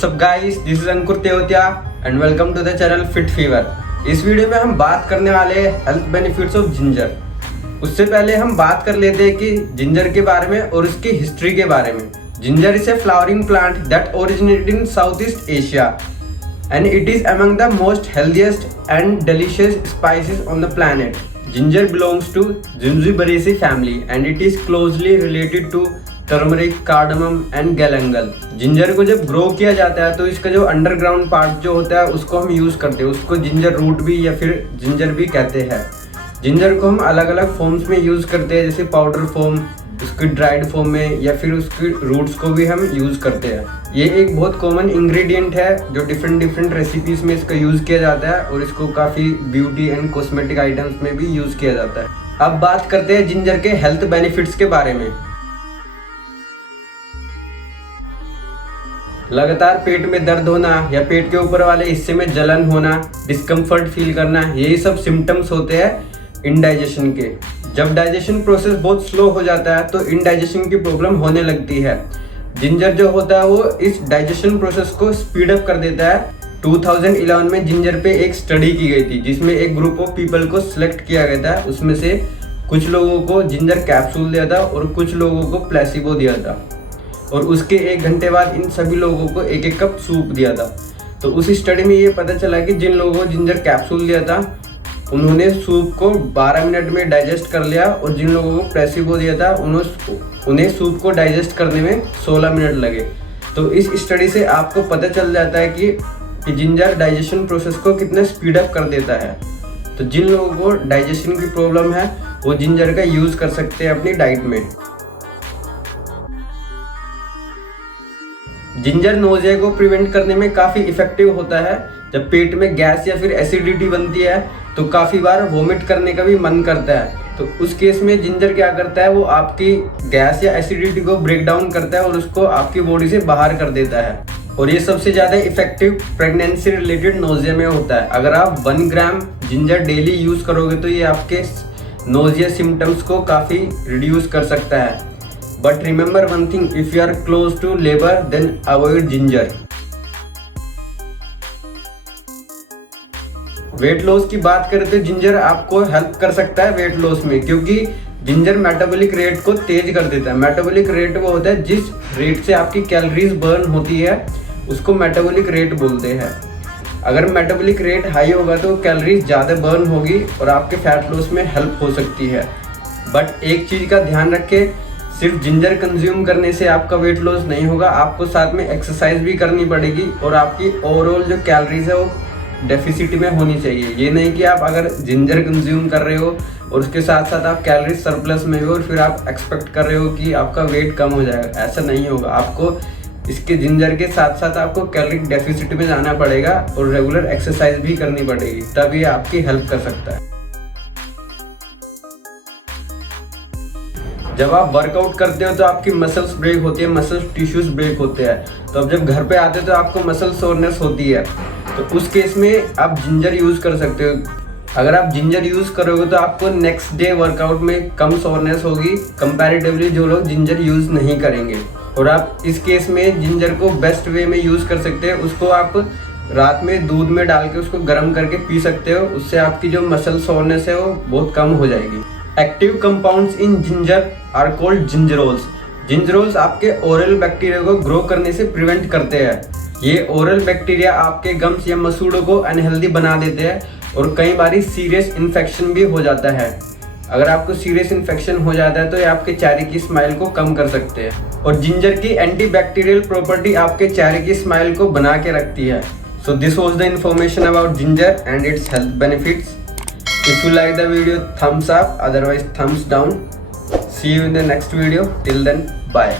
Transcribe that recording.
What's up guys, this is Ankur Tevatia and welcome to the channel Fit Fever. इस video में हम बात करने वाले हैं हेल्थ बेनिफिट्स ऑफ जिंजर। उससे पहले हम बात कर लेते हैं कि जिंजर के बारे में और उसकी हिस्ट्री के बारे में। Ginger is a flowering plant that originated in south east Asia and it is among the most healthiest and delicious spices on the planet. Ginger belongs to Zingiberaceae family and it is closely related to turmeric, cardamom and galangal. Ginger को जब grow किया जाता है तो इसका जो underground part जो होता है उसको हम यूज करते हैं, उसको जिंजर रूट भी या फिर जिंजर भी कहते हैं। जिंजर को हम अलग अलग फॉर्म्स में यूज करते हैं, जैसे पाउडर फॉर्म, उसकी ड्राइड फॉर्म में या फिर उसकी रूट्स को भी हम यूज करते हैं। ये एक बहुत कॉमन इंग्रेडिएंट है जो डिफरेंट रेसिपीज में इसका यूज किया जाता है और इसको काफी ब्यूटी एंड कॉस्मेटिक आइटम्स में भी यूज किया जाता है। अब बात करते हैं जिंजर के हेल्थ बेनिफिट्स के बारे में। लगातार पेट में दर्द होना या पेट के ऊपर वाले हिस्से में जलन होना, डिस्कम्फर्ट फील करना, यही सब सिम्टम्स होते हैं इंडाइजेशन के। जब डाइजेशन प्रोसेस बहुत स्लो हो जाता है तो इंडाइजेशन की प्रॉब्लम होने लगती है। जिंजर जो होता है वो इस डाइजेशन प्रोसेस को स्पीड अप कर देता है। 2011 में जिंजर पे एक स्टडी की गई थी जिसमें एक ग्रुप ऑफ पीपल को सिलेक्ट किया गया था। उसमें से कुछ लोगों को जिंजर कैप्सूल दिया था और कुछ लोगों को प्लेसिबो दिया था और उसके 1 घंटे बाद इन सभी लोगों को 1-1 कप सूप दिया था। तो उस स्टडी में ये पता चला कि जिन लोगों को जिंजर कैप्सूल दिया था उन्होंने सूप को 12 मिनट में डाइजेस्ट कर लिया और जिन लोगों को प्लेसिबो दिया था उन्हें सूप को डाइजेस्ट करने में 16 मिनट लगे। तो इस स्टडी से आपको पता चल जाता है कि जिंजर डाइजेशन प्रोसेस को कितना स्पीड अप कर देता है। तो जिन लोगों को डाइजेशन की प्रॉब्लम है वो जिंजर का यूज कर सकते हैं अपनी डाइट में। जिंजर नोजिया को प्रिवेंट करने में काफ़ी इफेक्टिव होता है। जब पेट में गैस या फिर एसिडिटी बनती है तो काफ़ी बार वोमिट करने का भी मन करता है। तो उस केस में जिंजर क्या करता है, वो आपकी गैस या एसिडिटी को ब्रेक डाउन करता है और उसको आपकी बॉडी से बाहर कर देता है। और ये सबसे ज़्यादा इफेक्टिव प्रेगनेंसी रिलेटेड नोजिया में होता है। अगर आप 1 ग्राम जिंजर डेली यूज़ करोगे तो ये आपके नोजिया सिम्टम्स को काफ़ी रिड्यूस कर सकता है। But remember one thing, if you are close to labour then avoid ginger. Weight loss की बात करें तो जिंजर आपको हेल्प कर सकता है वेट लॉस में, क्योंकि जिंजर मेटाबॉलिक रेट को तेज कर देता है। मेटाबॉलिक रेट वो होता है जिस रेट से आपकी कैलोरीज बर्न होती है उसको मेटाबॉलिक रेट बोलते हैं। अगर मेटाबॉलिक रेट हाई होगा तो कैलोरीज ज़्यादा बर्न होगी और आपके फैट लॉस में हेल्प हो सकती है। बट एक चीज़ का ध्यान रखें, सिर्फ जिंजर कंज्यूम करने से आपका वेट लॉस नहीं होगा, आपको साथ में एक्सरसाइज भी करनी पड़ेगी और आपकी ओवरऑल जो कैलोरीज है वो डेफिसिट में होनी चाहिए। ये नहीं कि आप अगर जिंजर कंज्यूम कर रहे हो और उसके साथ साथ आप कैलोरी सरप्लस में हो और फिर आप एक्सपेक्ट कर रहे हो कि आपका वेट कम हो जाएगा, ऐसा नहीं होगा। आपको इसके जिंजर के साथ साथ आपको कैलोरी डेफिसिट में जाना पड़ेगा और रेगुलर एक्सरसाइज भी करनी पड़ेगी, तब ये आपकी हेल्प कर सकता है। जब आप वर्कआउट करते हो तो आपकी मसल्स ब्रेक होती है, मसल्स टिश्यूज ब्रेक होते हैं। तो अब जब घर पे आते हो तो आपको मसल सोरनेस होती है, तो उस केस में आप जिंजर यूज कर सकते हो। अगर आप जिंजर यूज करोगे तो आपको नेक्स्ट डे वर्कआउट में कम सोरनेस होगी कंपैरेटिवली जो लोग जिंजर यूज नहीं करेंगे। और आप इस केस में जिंजर को बेस्ट वे में यूज कर सकते हैं। उसको आप रात में दूध में डाल के उसको गर्म करके पी सकते हो, उससे आपकी जो मसल सोरनेस है वो बहुत कम हो जाएगी। Active compounds in ginger are called gingerols. Gingerols आपके ओरल बैक्टीरिया को ग्रो करने से प्रिवेंट करते हैं। ये ओरल बैक्टीरिया आपके गम्स या मसूड़ों को अनहेल्दी बना देते हैं और कई बार सीरियस इन्फेक्शन भी हो जाता है। अगर आपको सीरियस इन्फेक्शन हो जाता है तो ये आपके चेहरे की स्माइल को कम कर सकते हैं। और जिंजर की एंटीबैक्टीरियल प्रॉपर्टी आपके चेहरे की स्माइल को बना के रखती है। So this was the information about ginger and it's health benefits. If you like the video, thumbs up, otherwise thumbs down. See you in the next video. Till then, bye.